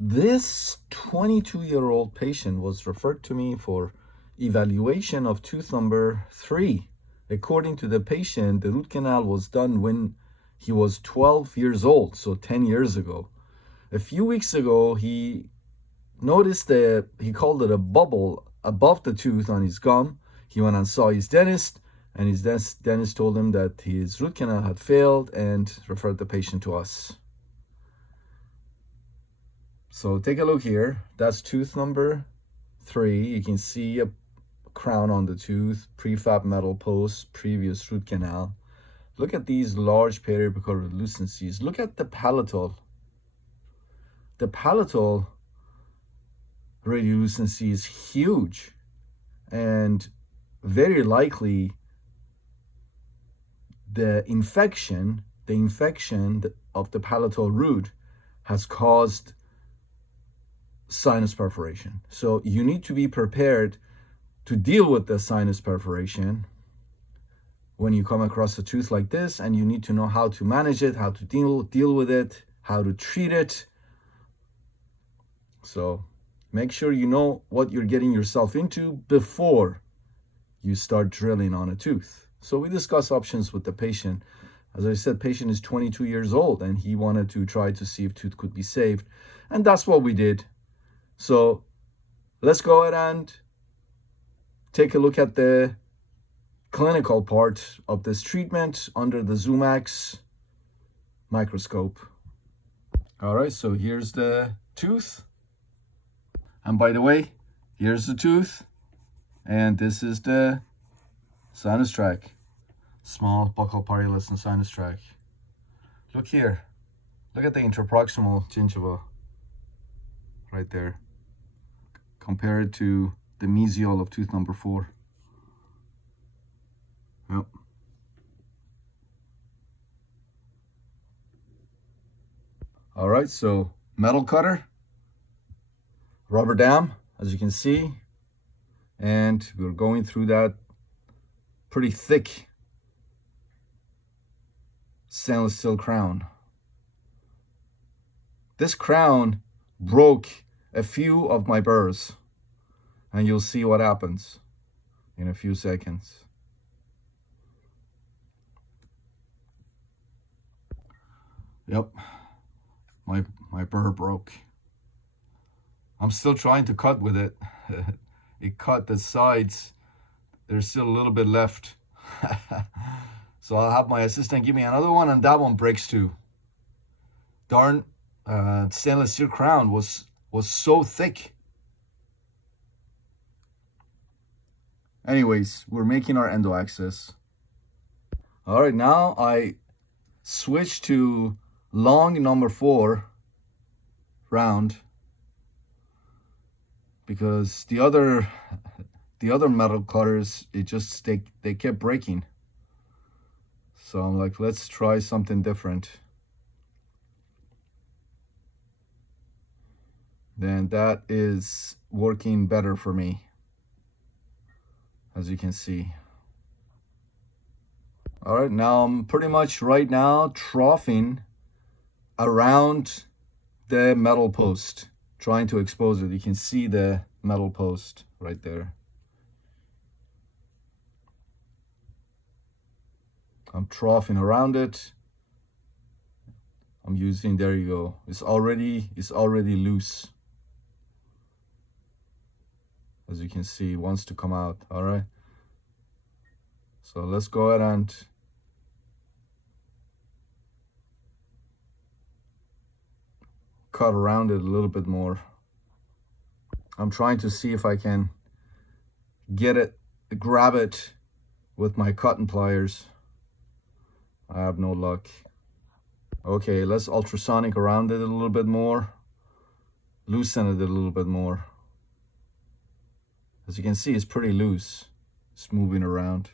This 22-year-old patient was referred to me for evaluation of tooth number 3. According to the patient, the root canal was done when he was 12 years old, so 10 years ago. A few weeks ago, he noticed he called it a bubble above the tooth on his gum. He went and saw his dentist, and his dentist told him that his root canal had failed and referred the patient to us. So take a look here. That's tooth number 3. You can see a crown on the tooth, prefab metal post, previous root canal. Look at these large periapical radiolucencies. Look at the palatal. The palatal radiolucency is huge, and very likely the infection of the palatal root has caused sinus perforation. So you need to be prepared to deal with the sinus perforation when you come across a tooth like this, and you need to know how to manage it, how to deal with it, how to treat it. So make sure you know what you're getting yourself into before you start drilling on a tooth. So we discuss options with the patient. As I said, patient is 22 years old, and he wanted to try to see if tooth could be saved. And that's what we did. So let's go ahead and take a look at the clinical part of this treatment under the Zumax microscope. All right, so here's the tooth. And by the way, here's the tooth. And this is the sinus tract. Small buccal parielis and sinus tract. Look here. Look at the interproximal gingiva right there. Compare it to the mesial of tooth number 4. Yep. All right, so metal cutter, rubber dam, as you can see, and we're going through that pretty thick stainless steel crown. This crown broke a few of my burrs, and you'll see what happens in a few seconds. Yep, my burr broke. I'm still trying to cut with it. It cut the sides. There's still a little bit left. So I'll have my assistant give me another one, and that one breaks too. Darn, stainless steel crown was so thick. Anyways, we're making our endo access. All right, now I switch to long number 4 round, because the other metal cutters, they kept breaking. So I'm like, let's try something different. Then that is working better for me, as you can see. All right, now I'm pretty much right now troughing around the metal post, trying to expose it. You can see the metal post right there. I'm troughing around it. I'm using, there you go. It's already loose. As you can see, it wants to come out. All right. So let's go ahead and cut around it a little bit more. I'm trying to see if I can grab it with my cotton pliers. I have no luck. Okay, let's ultrasonic around it a little bit more. Loosen it a little bit more. As you can see, it's pretty loose. It's moving around.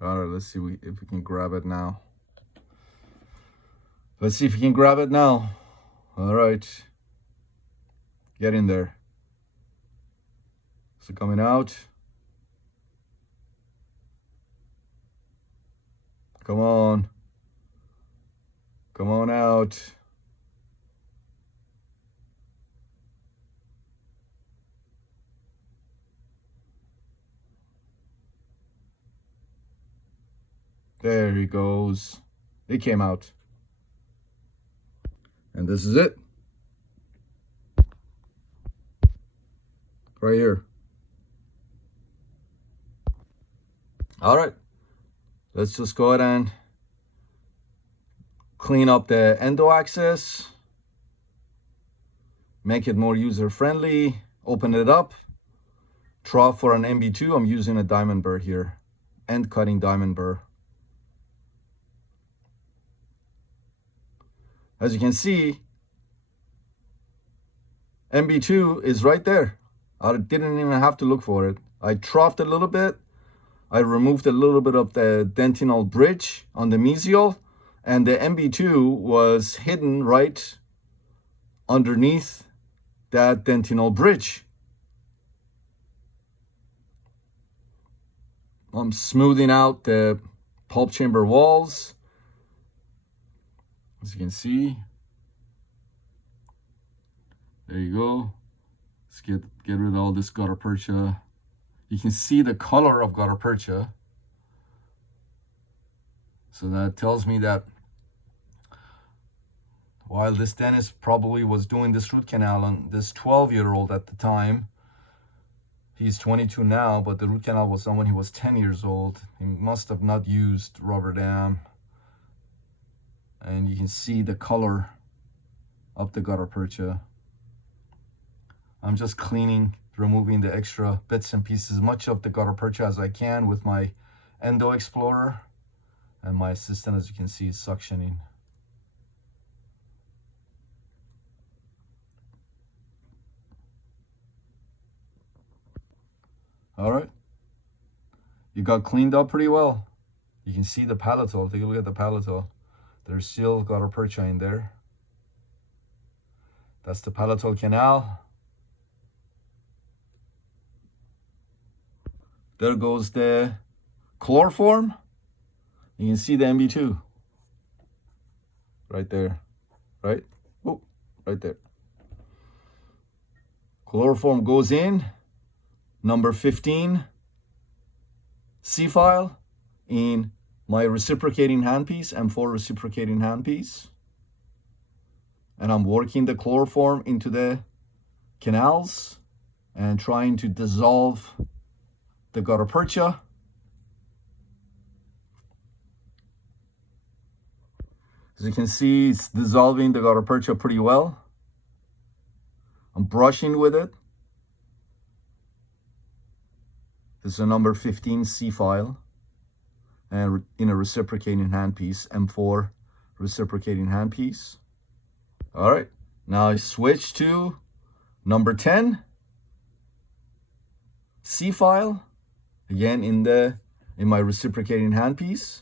All right, let's see if we can grab it now. Let's see if we can grab it now. All right. Get in there. Is it coming out? Come on. Come on out. There he goes. It came out. And this is it. Right here. All right. Let's just go ahead and clean up the endo axis. Make it more user-friendly. Open it up. Trough for an MB2. I'm using a diamond burr here. End cutting diamond burr. As you can see, MB2 is right there. I didn't even have to look for it. I troughed a little bit. I removed a little bit of the dentinal bridge on the mesial, and the MB2 was hidden right underneath that dentinal bridge. I'm smoothing out the pulp chamber walls. As you can see, there you go. Let's get rid of all this gutta-percha. You can see the color of gutta-percha. So that tells me that while this dentist probably was doing this root canal on this 12-year-old at the time, he's 22 now, but the root canal was done when he was 10 years old. He must have not used rubber dam. And you can see the color of the gutta-percha. I'm just cleaning, removing the extra bits and pieces, as much of the gutta-percha as I can with my endo explorer. And my assistant, as you can see, is suctioning. All right. You got cleaned up pretty well. You can see the palatal. Take a look at the palatal. There's still gutta-percha in there. That's the palatal canal. There goes the chloroform. You can see the MB2 right there, right? Oh, right there. Chloroform goes in, number 15 C-file in my reciprocating handpiece, M4 reciprocating handpiece. And I'm working the chloroform into the canals and trying to dissolve the gutta-percha. As you can see, it's dissolving the gutta-percha pretty well. I'm brushing with it. This is a number 15 C-file. And in a reciprocating handpiece, M4 reciprocating handpiece. All right, now I switch to number 10 C-file, again in my reciprocating handpiece.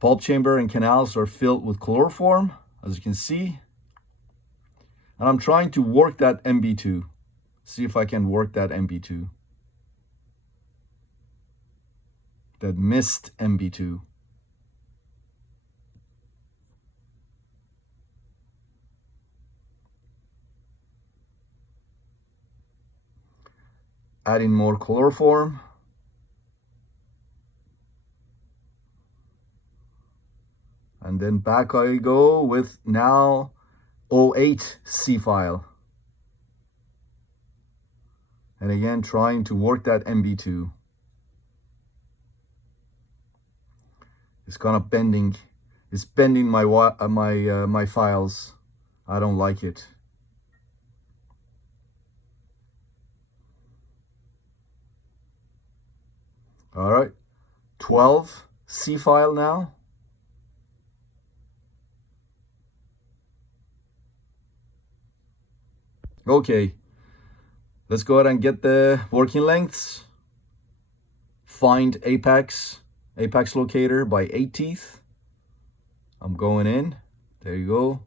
Pulp chamber and canals are filled with chloroform, as you can see. And I'm trying to work that MB2. See if I can work that MB2. That missed MB2. Adding more chloroform. And then back I go with now 08 C-file. And again, trying to work that MB2. It's kind of bending. It's bending my files. I don't like it. All right, 12 C-file now. Okay, let's go ahead and get the working lengths. Find apex locator by 8 teeth. I'm going in. There you go.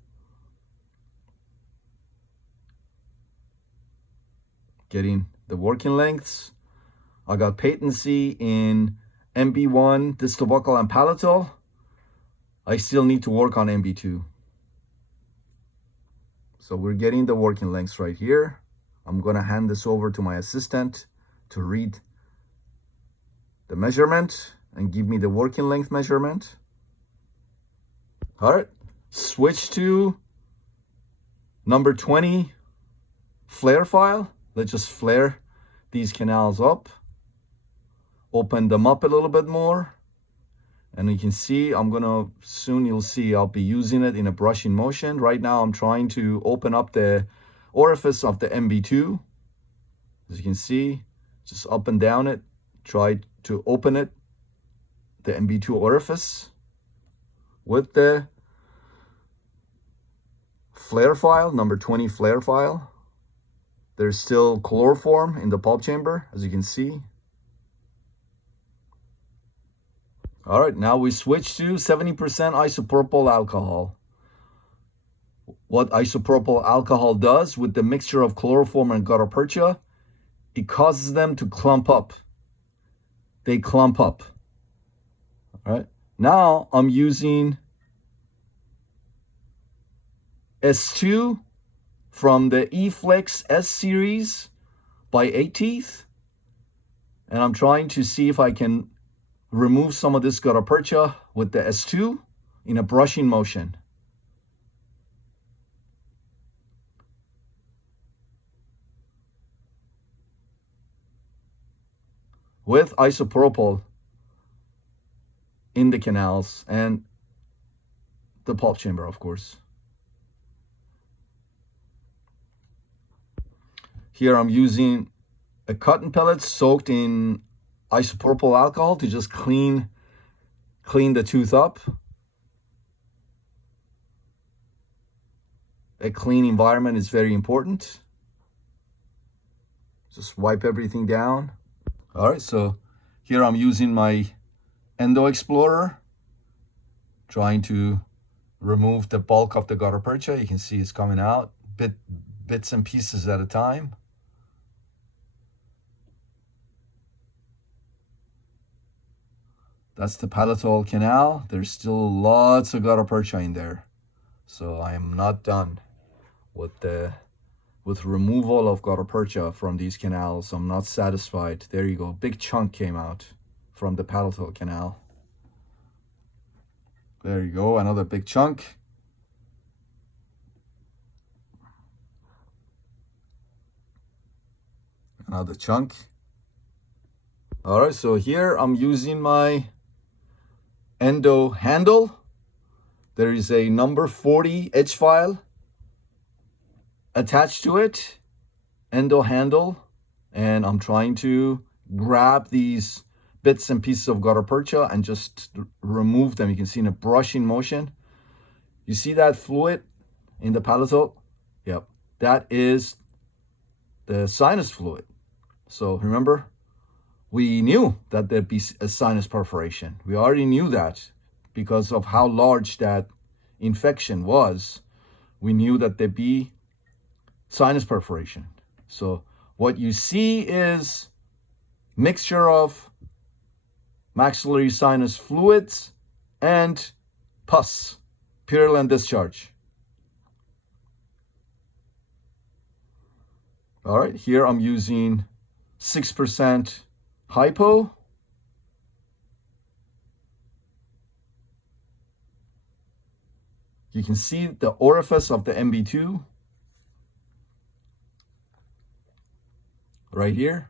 Getting the working lengths. I got patency in MB1, distal buccal and palatal. I still need to work on MB2. So we're getting the working lengths right here. I'm going to hand this over to my assistant to read the measurement and give me the working length measurement. All right, switch to number 20 flare file. Let's just flare these canals up, open them up a little bit more. And you can see, you'll see I'll be using it in a brushing motion. Right now, I'm trying to open up the orifice of the MB2. As you can see, just up and down it, try to open it, the MB2 orifice with the flare file, number 20 flare file. There's still chloroform in the pulp chamber, as you can see. All right, now we switch to 70% isopropyl alcohol. What isopropyl alcohol does with the mixture of chloroform and gutta-percha, it causes them to clump up. They clump up. All right, now I'm using S2 from the eFlex S series by 8 Teeth. And I'm trying to see if I can remove some of this gutta-percha with the S2 in a brushing motion. With isopropyl in the canals and the pulp chamber, of course. Here I'm using a cotton pellet soaked in isopropyl alcohol to just clean the tooth up. A clean environment is very important. Just wipe everything down. All right, so here I'm using my Endo Explorer, trying to remove the bulk of the gutta-percha. You can see it's coming out, bits and pieces at a time. That's the palatal canal. There's still lots of gutta-percha in there. So I am not done with removal of gutta-percha from these canals. I'm not satisfied. There you go. Big chunk came out from the palatal canal. There you go. Another big chunk. Another chunk. All right, so here I'm using my endo handle. There is a number 40 edge file attached to it, endo handle, and I'm trying to grab these bits and pieces of gutta-percha and just remove them. You can see in a brushing motion. You see that fluid in the palatal? Yep, that is the sinus fluid. So remember, we knew that there'd be a sinus perforation. We already knew that because of how large that infection was. We knew that there'd be sinus perforation. So what you see is mixture of maxillary sinus fluids and pus, purulent discharge. All right, here I'm using 6% hypo. You can see the orifice of the MB2 right here.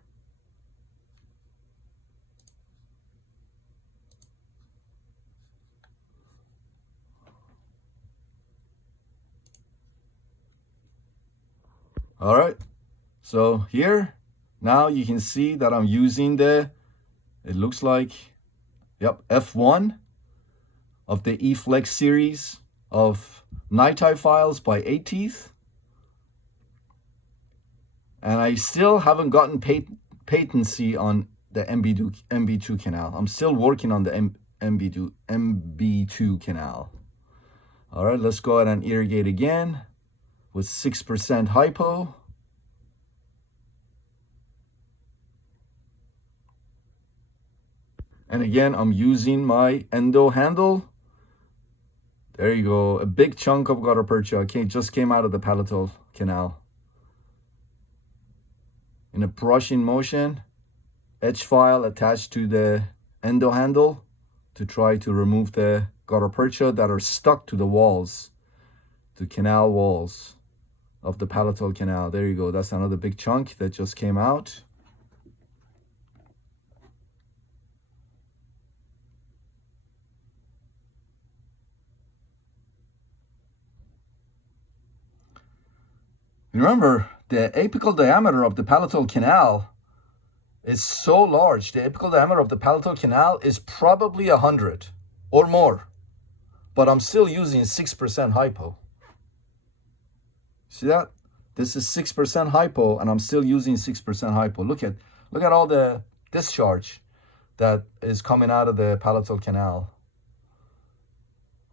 All right, so here, now you can see that I'm using it looks like, yep, F1 of the eFlex series of NiTi files by 8 Teeth. And I still haven't gotten patency on the MB2 canal. I'm still working on the MB2 canal. All right, let's go ahead and irrigate again with 6% hypo. And again, I'm using my endo handle There you go. A big chunk of gutta-percha. Okay, just came out of the palatal canal. In a brushing motion, edge file attached to the endo handle to try to remove the gutta-percha that are stuck to the walls, the canal walls of the palatal canal. There you go. That's another big chunk that just came out. Remember, the apical diameter of the palatal canal is so large. The apical diameter of the palatal canal is probably 100 or more, but I'm still using 6% hypo. See that? This is 6% hypo, and I'm still using 6% hypo. Look at all the discharge that is coming out of the palatal canal.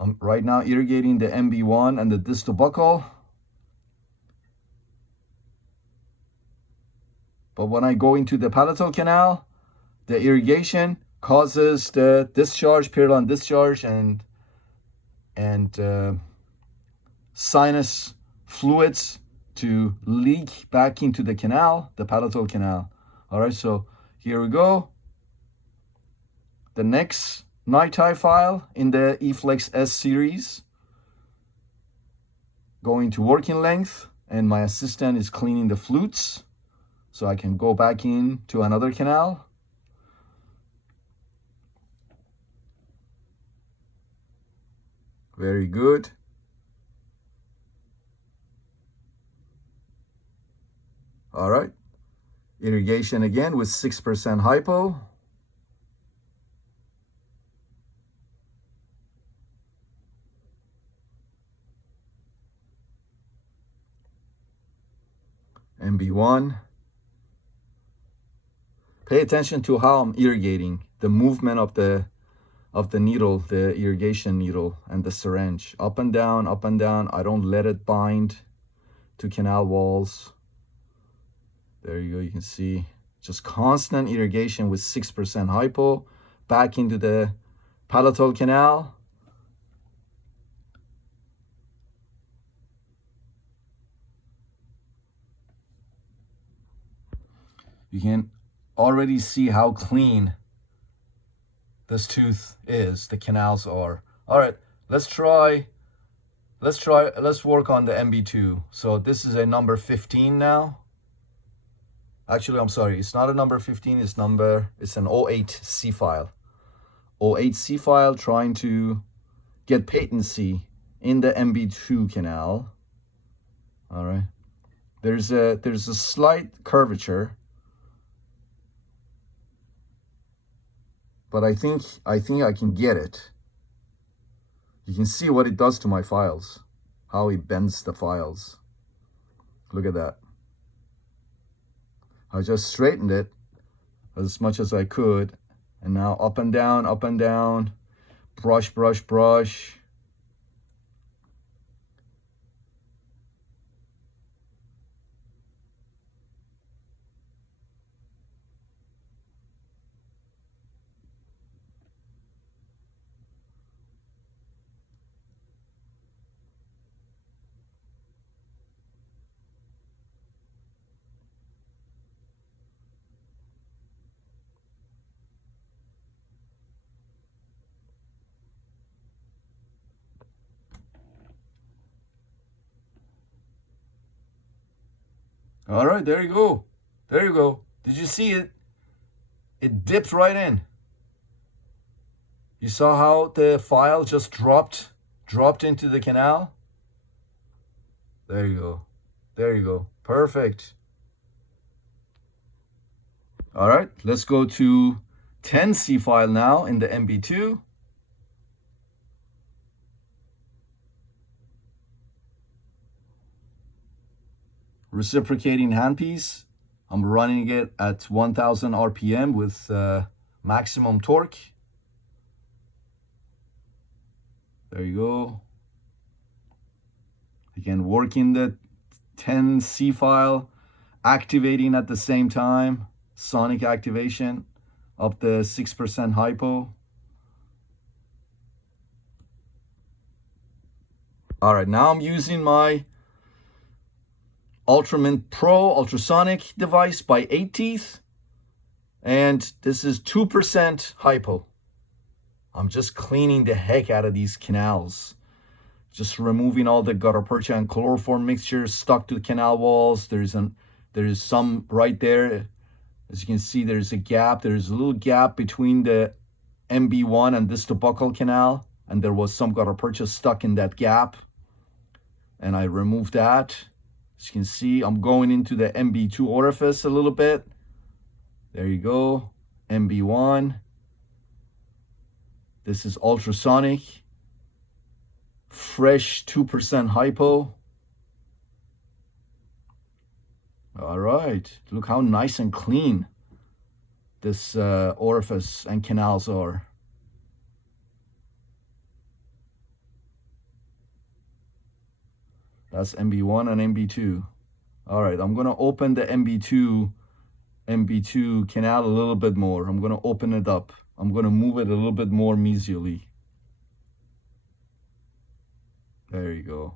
I'm right now irrigating the MB1 and the distal buccal. But when I go into the palatal canal, the irrigation causes the discharge, periodontal discharge, and sinus fluids to leak back into the canal, the palatal canal. All right, so here we go. The next NiTi file in the eFlex S series, going to working length, and my assistant is cleaning the flutes so I can go back in to another canal. Very good. All right. Irrigation again with 6% hypo. MB1. Pay attention to how I'm irrigating, the movement of the needle, the irrigation needle, and the syringe. Up and down, up and down. I don't let it bind to canal walls. There you go, you can see just constant irrigation with 6% hypo back into the palatal canal. You can already see how clean this tooth is, the canals are. All right, let's work on the MB2. So this is a number 15 now. Actually, I'm sorry, it's not a number 15, it's an 08 C file. 08 C file, trying to get patency in the MB2 canal. All right, there's a slight curvature, but I think I can get it. You can see what it does to my files, how it bends the files. Look at that. I just straightened it as much as I could, and now up and down, brush, brush, brush. All right, there you go. There you go. Did you see it? It dipped right in. You saw how the file just dropped into the canal? There you go. There you go. Perfect. All right, let's go to 10C file now in the MB2. Reciprocating handpiece. I'm running it at 1000 RPM with maximum torque. There you go. Again, working the 10C file, activating at the same time, sonic activation of the 6% hypo. All right, now I'm using my Ultraman Pro ultrasonic device by 8 Teeth. And this is 2% hypo. I'm just cleaning the heck out of these canals. Just removing all the gutta-percha and chloroform mixture stuck to the canal walls. There's some right there. As you can see, there's a gap. There's a little gap between the MB1 and this buccal canal. And there was some gutta-percha stuck in that gap. And I removed that. As you can see, I'm going into the MB2 orifice a little bit. There you go, MB1. This is ultrasonic. Fresh 2% hypo. All right, look how nice and clean this orifice and canals are. That's MB1 and MB2. All right, I'm gonna open the MB2 canal a little bit more. I'm gonna open it up. I'm gonna move it a little bit more mesially. There you go.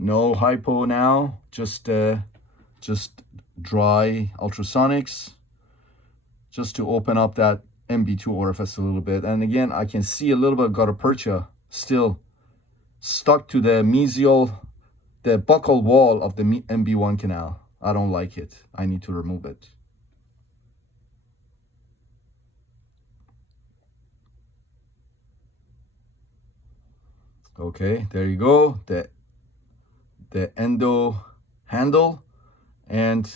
No hypo now, just dry ultrasonics, just to open up that MB2 orifice a little bit. And again, I can see a little bit of gutta-percha still stuck to the the buccal wall of the MB1 canal. I don't like it. I need to remove it. Okay, there you go. The endo handle and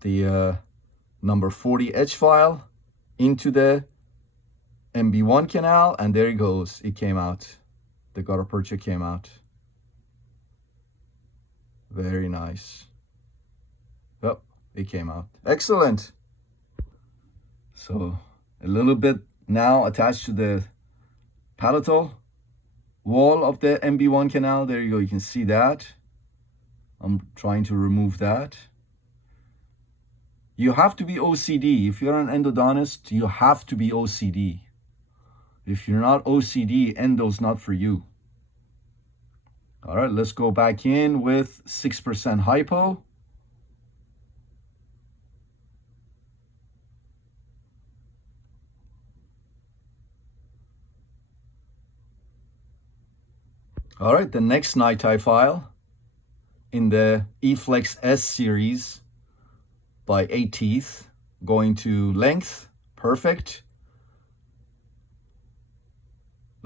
the number 40 edge file into the MB1 canal, and there it goes. It came out. The gutta-percha came out. Very nice. Oh, it came out. Excellent. So a little bit now attached to the palatal wall of the MB1 canal. There you go. You can see that. I'm trying to remove that. You have to be OCD. If you're an endodontist, you have to be OCD. If you're not OCD, endo's not for you. All right, let's go back in with 6% hypo. All right, the next NiTi file in the eFlex S series by 8 Teeth, going to length, perfect.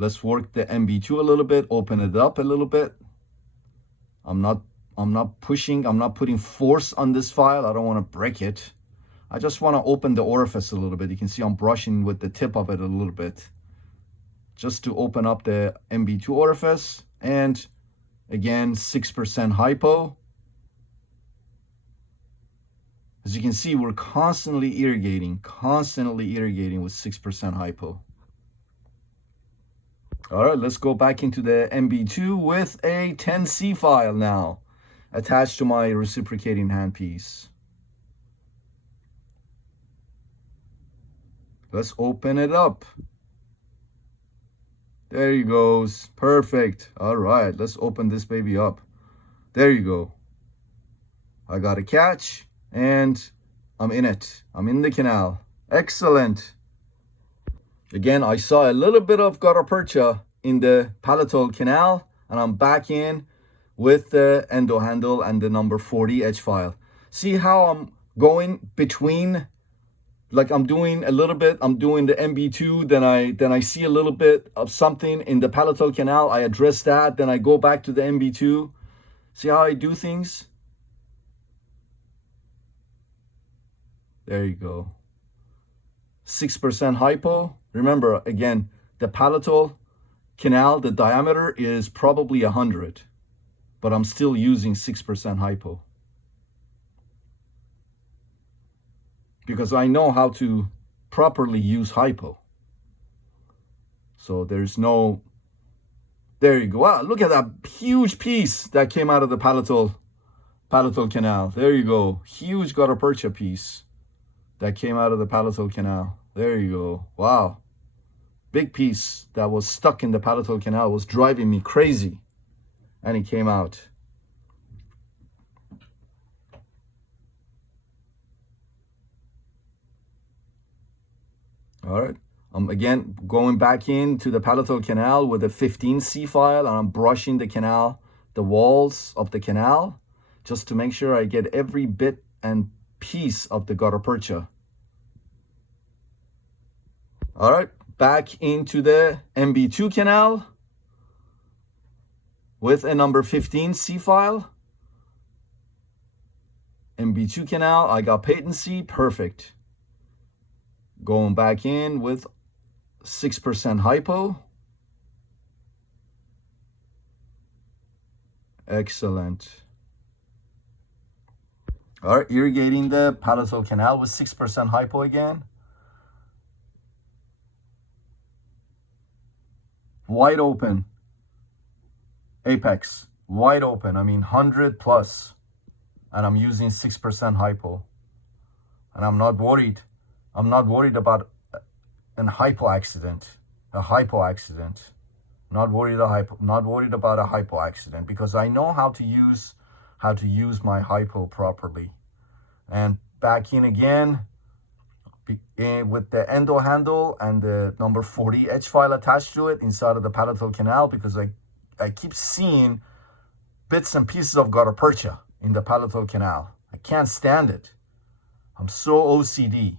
Let's work the MB2 a little bit, open it up a little bit. I'm not pushing, I'm not putting force on this file. I don't want to break it. I just want to open the orifice a little bit. You can see I'm brushing with the tip of it a little bit, just to open up the MB2 orifice. And again, 6% hypo. As you can see, we're constantly irrigating with 6% hypo. All right, let's go back into the MB2 with a 10C file now attached to my reciprocating handpiece. Let's open it up. There you goes. Perfect. All right, let's open this baby up. There you go. I got a catch and I'm in it. I'm in the canal. Excellent. Again, I saw a little bit of gutta-percha in the palatal canal, and I'm back in with the endo handle and the number 40 edge file. See how I'm going between, like I'm doing a little bit, I'm doing the MB2, then I see a little bit of something in the palatal canal, I address that, then I go back to the MB2. See how I do things? There you go. 6% hypo. Remember, again, the palatal canal, the diameter is probably 100, but I'm still using 6% hypo because I know how to properly use hypo. So there's no, there you go. Wow, look at that huge piece that came out of the palatal canal. There you go. Huge gutta-percha piece that came out of the palatal canal. There you go. Wow. big piece that was stuck in the palatal canal was driving me crazy, and it came out. All right. I'm again going back into the palatal canal with a 15C file, and I'm brushing the canal, the walls of the canal, just to make sure I get every bit and piece of the gutta-percha. All right, back into the MB2 canal with a number 15C file. MB2 canal, I got patency, perfect. Going back in with 6% hypo. Excellent. All right, irrigating the palatal canal with 6% hypo again. Wide open. Apex, wide open. I mean 100 plus. And I'm using 6% hypo. And I'm not worried. I'm not worried about a hypo accident. Not worried about a hypo accident, because I know how to use my hypo properly. And back in again with the endo handle and the number 40 H file attached to it inside of the palatal canal, because I keep seeing bits and pieces of gutta-percha in the palatal canal. I can't stand it. I'm so OCD.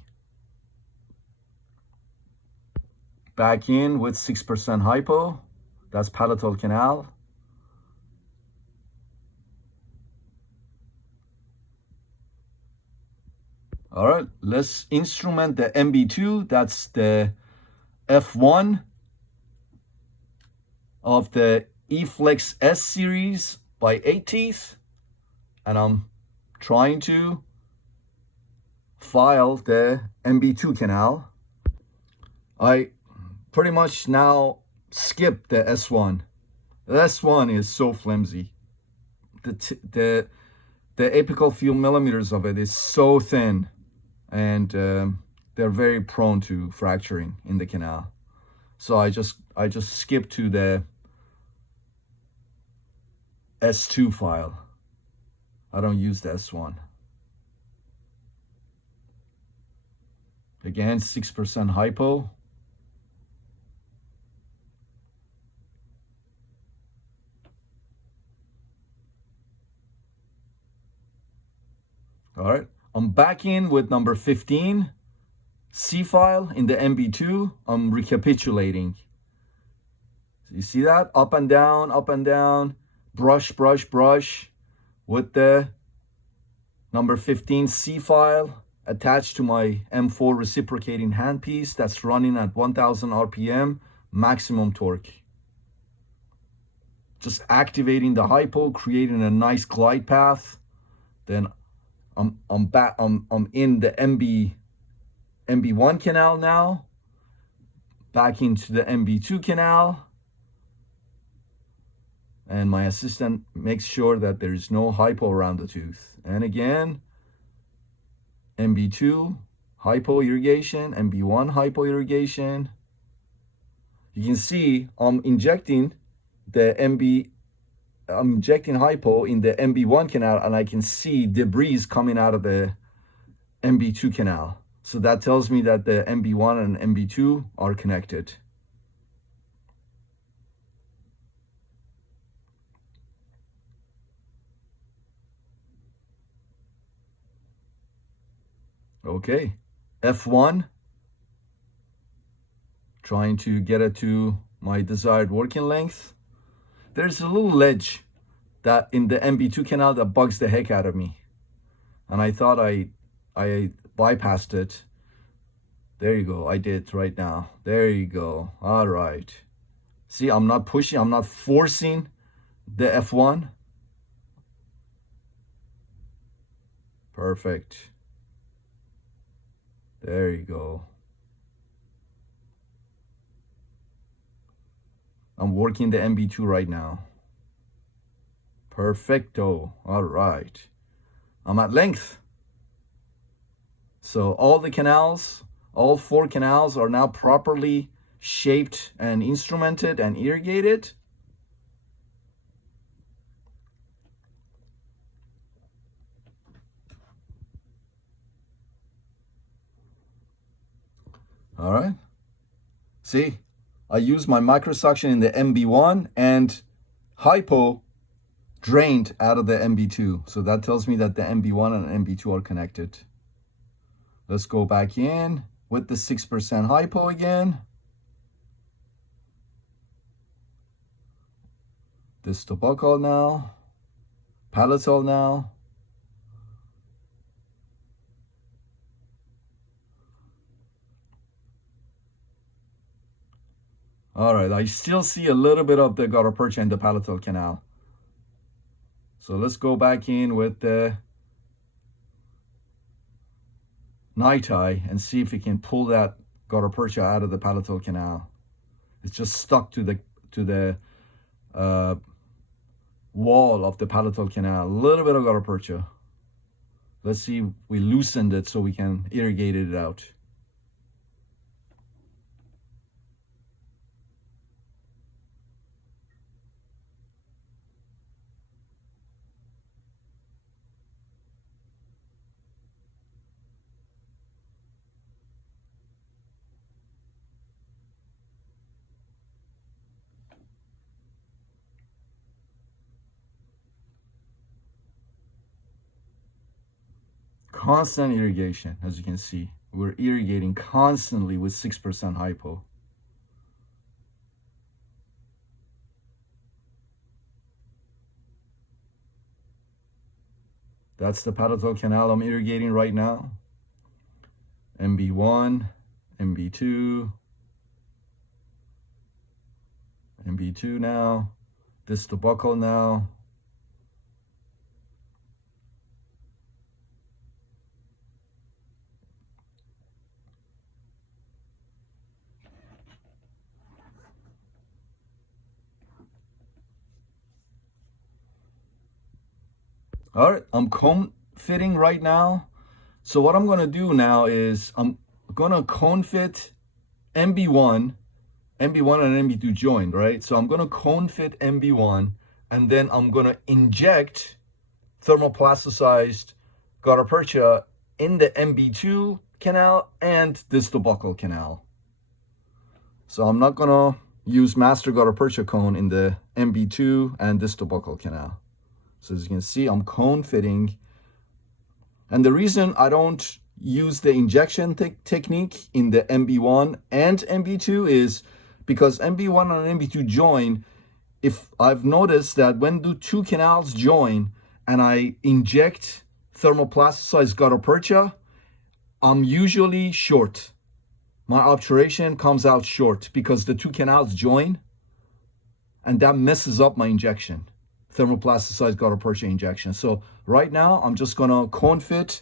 Back in with 6% hypo. That's palatal canal. All right, let's instrument the MB2. That's the F1 of the E-Flex S series by 8 teeth. And I'm trying to file the MB2 canal. I pretty much now skip the S1. The S1 is so flimsy. The apical few millimeters of it is so thin, and they're very prone to fracturing in the canal. So I just skip to the S2 file. I don't use the S1. Again, 6% hypo. All right, I'm back in with number 15 C file in the MB2. I'm recapitulating. So you see that? Up and down, brush with the number 15 C file attached to my M4 reciprocating handpiece that's running at 1000 RPM, maximum torque. Just activating the hypo, creating a nice glide path. Then I'm in the MB1 canal now, back into the MB2 canal, and my assistant makes sure that there's no hypo around the tooth. And again, MB2 hypo irrigation, MB1 hypo irrigation. You can see I'm injecting hypo in the MB1 canal, and I can see debris coming out of the MB2 canal. So that tells me that the MB1 and MB2 are connected. Okay, F1, trying to get it to my desired working length. There's a little ledge that in the MB2 canal that bugs the heck out of me, and I thought I bypassed it. There you go, I did right now. There you go. All right, see, I'm not pushing, I'm not forcing the F1. Perfect. There you go. I'm working the MB2 right now. Perfecto. All right. I'm at length. So all the canals, all 4 canals are now properly shaped and instrumented and irrigated. All right. See, I use my microsuction in the MB1 and hypo drained out of the MB2. So that tells me that the MB1 and MB2 are connected. Let's go back in with the 6% hypo again. Distal buccal now, palatal now. All right, I still see a little bit of the gutta-percha in the palatal canal. So let's go back in with the night eye and see if we can pull that gutta-percha out of the palatal canal. It's just stuck to the wall of the palatal canal. A little bit of gutta-percha. Let's see if we loosened it so we can irrigate it out. Constant irrigation, as you can see. We're irrigating constantly with 6% hypo. That's the palatal canal I'm irrigating right now. MB1, MB2, MB2 now, distal buccal now. All right, I'm cone fitting right now. So what I'm gonna do now is I'm gonna cone fit MB1 and MB2 joined, right? So I'm gonna cone fit MB1 and then I'm gonna inject thermoplasticized gutta-percha in the MB2 canal and distal buccal canal. So I'm not gonna use master gutta-percha cone in the MB2 and distal buccal canal. So as you can see, I'm cone fitting. And the reason I don't use the injection technique in the MB1 and MB2 is because MB1 and MB2 join. If I've noticed that when the two canals join and I inject thermoplasticized gutta-percha, I'm usually short. My obturation comes out short because the two canals join and that messes up my injection. Thermoplasticized gutta-percha injection. So right now, I'm just gonna cone fit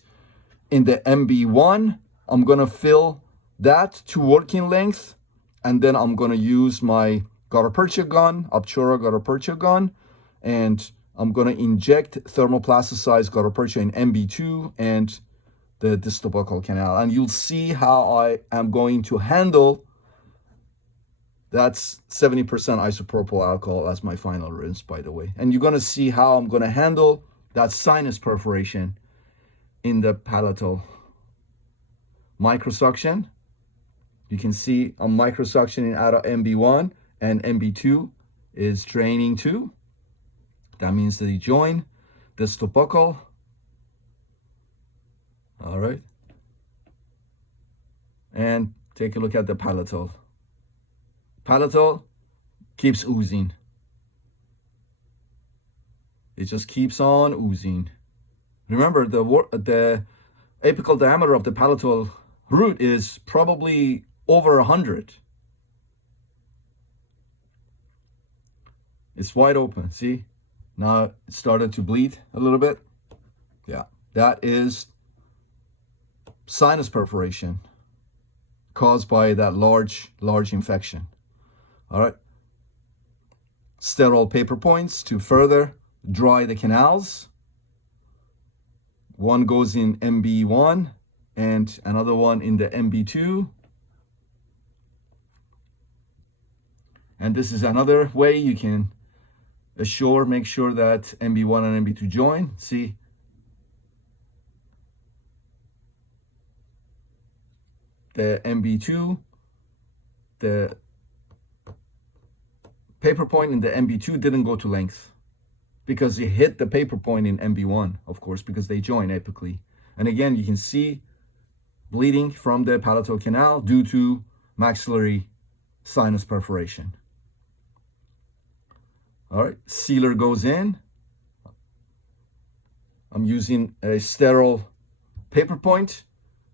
in the MB1. I'm gonna fill that to working length, and then I'm gonna use my gutta-percha gun, Obturation gutta-percha gun, and I'm gonna inject thermoplasticized gutta-percha in MB2 and the distal buccal canal. And you'll see how I am going to handle. That's 70% isopropyl alcohol as my final rinse, by the way. And you're gonna see how I'm gonna handle that sinus perforation in the palatal. Microsuction. You can see I'm microsuctioning out of MB1 and MB2 is draining too. That means that they join. Distal buccal. All right. And take a look at the palatal. Palatal keeps oozing. It just keeps on oozing. Remember, the apical diameter of the palatal root is probably over 100. It's wide open, see? Now it started to bleed a little bit. Yeah, that is sinus perforation caused by that large infection. All right. Sterile paper points to further dry the canals. One goes in MB1 and another one in the MB2. And this is another way you can make sure that MB1 and MB2 join. See, the MB2, the paper point in the MB2 didn't go to length because it hit the paper point in MB1, of course, because they join apically. And again, you can see bleeding from the palatal canal due to maxillary sinus perforation. All right, sealer goes in. I'm using a sterile paper point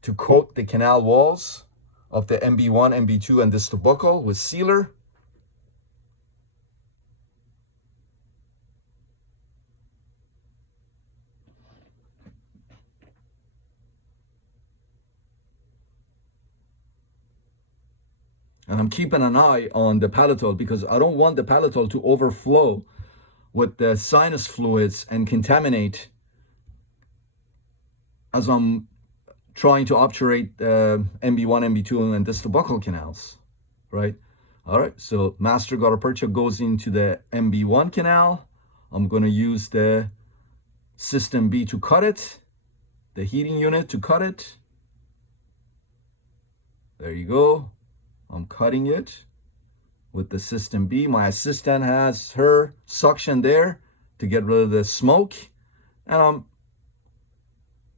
to coat the canal walls of the MB1, MB2, and distal buccal with sealer. And I'm keeping an eye on the palatal because I don't want the palatal to overflow with the sinus fluids and contaminate as I'm trying to obturate MB1, MB2, and distal buccal canals, right? All right, so master gutta-percha goes into the MB1 canal. I'm gonna use the system B to cut it, the heating unit to cut it. There you go. I'm cutting it with the system B. My assistant has her suction there to get rid of the smoke, and I'm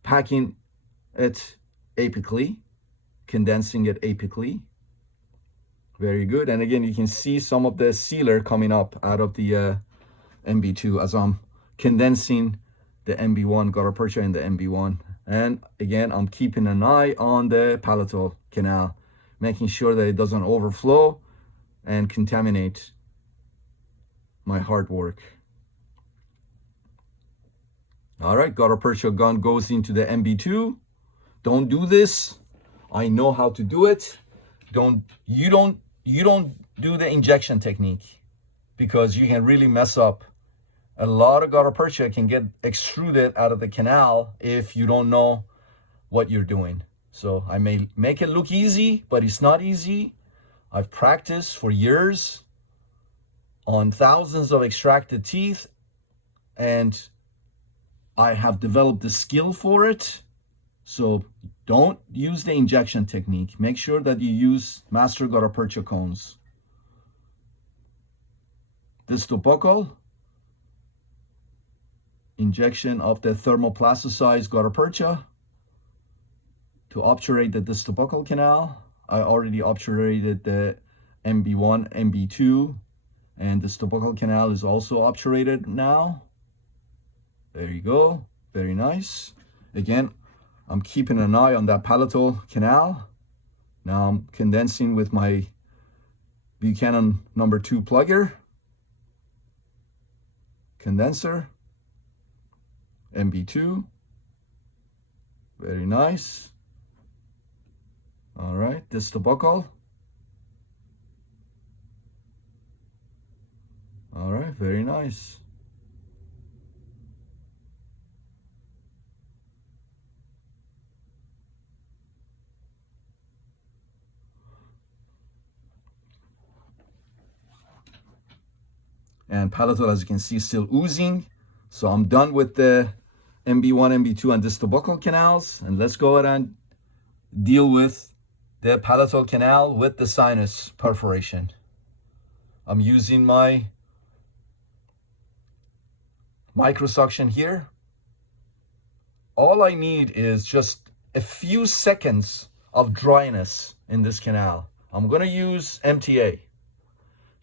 packing it apically, condensing it apically. Very good. And again, you can see some of the sealer coming up out of the MB2 as I'm condensing the MB1 gutta-percha in the MB1. And again, I'm keeping an eye on the palatal canal, making sure that it doesn't overflow and contaminate my hard work. All right, gutta-percha gun goes into the MB2. Don't do this. I know how to do it. You don't do the injection technique because you can really mess up. A lot of gutta-percha can get extruded out of the canal if you don't know what you're doing. So I may make it look easy, but it's not easy. I've practiced for years on thousands of extracted teeth, and I have developed the skill for it. So don't use the injection technique. Make sure that you use master gutta-percha cones. Distal buccal, injection of the thermoplasticized gutta-percha to obturate the distal buccal canal. I already obturated the MB1, MB2, and the distal buccal canal is also obturated now. There you go. Very nice. Again, I'm keeping an eye on that palatal canal. Now I'm condensing with my Buchanan number 2 plugger. Condenser. MB2. Very nice. All right, distal buccal. All right, very nice. And palatal, as you can see, still oozing. So I'm done with the MB1, MB2, and distal buccal canals. And let's go ahead and deal with the palatal canal with the sinus perforation. I'm using my microsuction here. All I need is just a few seconds of dryness in this canal. I'm gonna use MTA.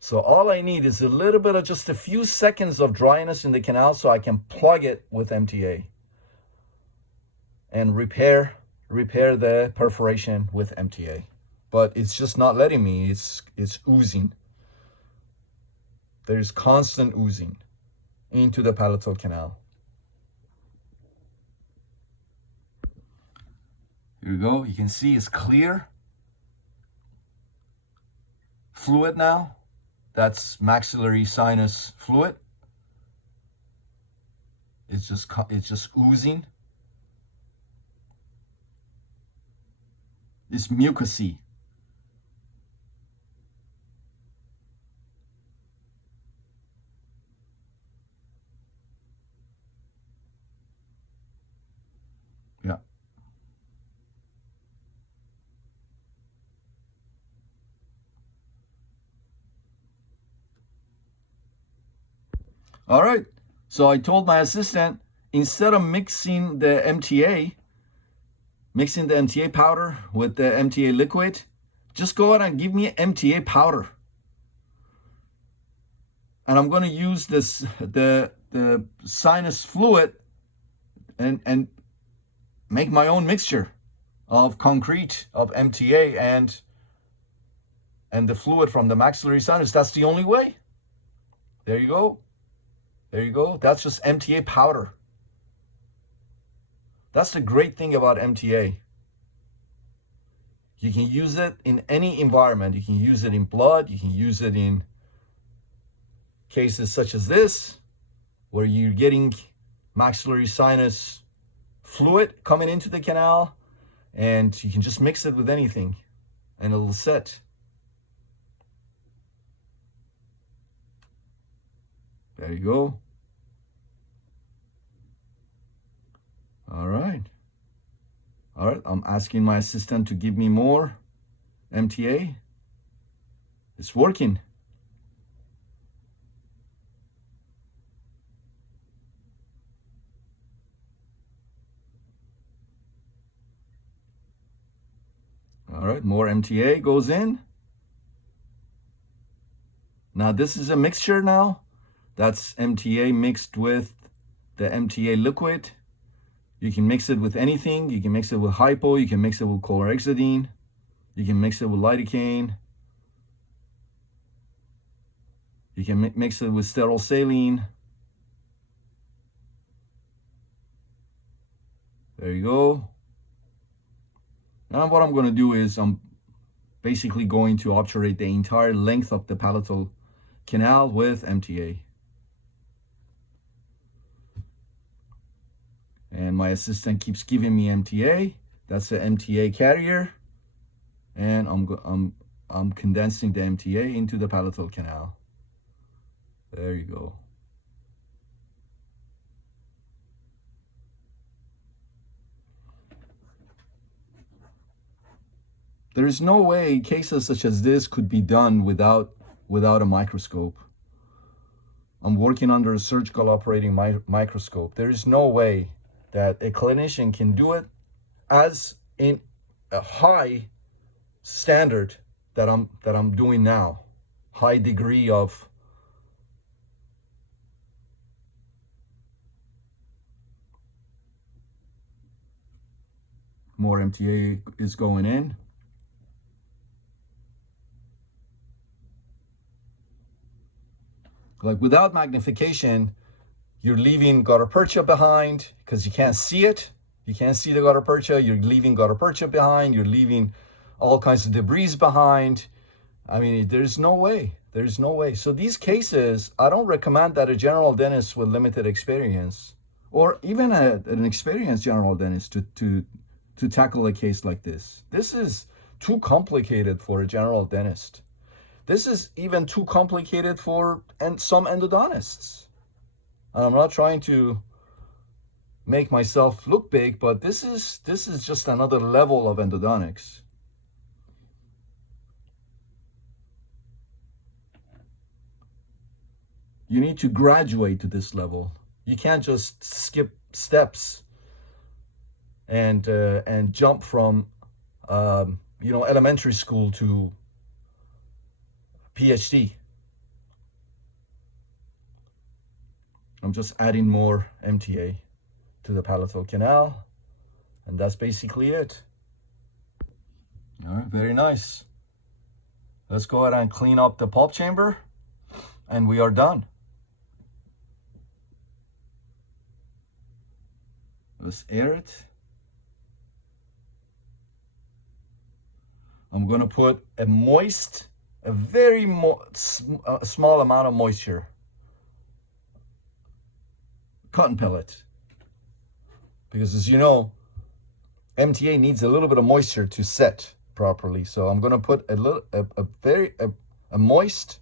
So all I need is a little bit of just a few seconds of dryness in the canal so I can plug it with MTA and repair the perforation with MTA. But it's just not letting me, it's oozing. There's constant oozing into the palatal canal. Here we go, you can see it's clear fluid now. That's maxillary sinus fluid. It's just oozing. It's mucousy. All right. So I told my assistant, instead of mixing the MTA powder with the MTA liquid, just go ahead and give me MTA powder. And I'm going to use the sinus fluid and make my own mixture of concrete, of MTA and the fluid from the maxillary sinus. That's the only way. There you go. There you go. That's just MTA powder. That's the great thing about MTA. You can use it in any environment. You can use it in blood. You can use it in cases such as this, where you're getting maxillary sinus fluid coming into the canal, and you can just mix it with anything and it'll set. There you go. All right. All right, I'm asking my assistant to give me more MTA. It's working. All right, more MTA goes in. Now this is a mixture now. That's MTA mixed with the MTA liquid. You can mix it with anything. You can mix it with hypo. You can mix it with chlorhexidine. You can mix it with lidocaine. You can mix it with sterile saline. There you go. Now what I'm going to do is I'm basically going to obturate the entire length of the palatal canal with MTA. And my assistant keeps giving me MTA. That's the MTA carrier. And I'm condensing the MTA into the palatal canal. There you go. There is no way cases such as this could be done without a microscope. I'm working under a surgical operating microscope. There is no way that a clinician can do it as in a high standard that I'm doing now. High degree of more MTA is going in. Like without magnification, you're leaving gutta-percha behind because you can't see it. You can't see the gutta-percha. You're leaving gutta-percha behind. You're leaving all kinds of debris behind. I mean, there's no way. There's no way. So these cases, I don't recommend that a general dentist with limited experience, or even an experienced general dentist, to tackle a case like this. This is too complicated for a general dentist. This is even too complicated for some endodontists. And I'm not trying to make myself look big, but this is just another level of endodontics. You need to graduate to this level. You can't just skip steps and jump from elementary school to PhD. I'm just adding more MTA to the palatal canal, and that's basically it. All right, very nice. Let's go ahead and clean up the pulp chamber, and we are done. Let's air it. I'm gonna put a very small amount of moisture. Cotton pellet. Because as you know, MTA needs a little bit of moisture to set properly. So I'm gonna put a moist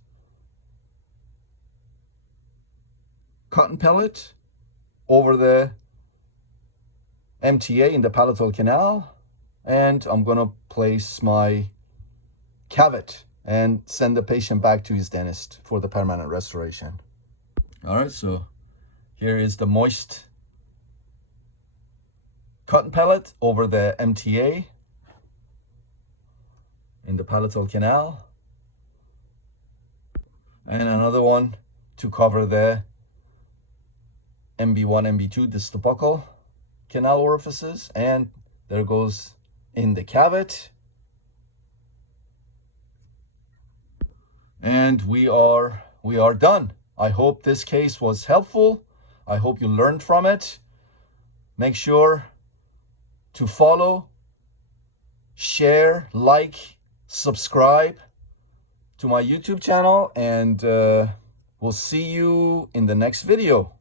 cotton pellet over the MTA in the palatal canal, and I'm gonna place my cavet and send the patient back to his dentist for the permanent restoration. All right, so here is the moist cotton pellet over the MTA in the palatal canal, and another one to cover the MB1, MB2 distal buccal canal orifices, and there goes in the cavity. And we are done. I hope this case was helpful. I hope you learned from it. Make sure to follow, share, like, subscribe to my YouTube channel, and we'll see you in the next video.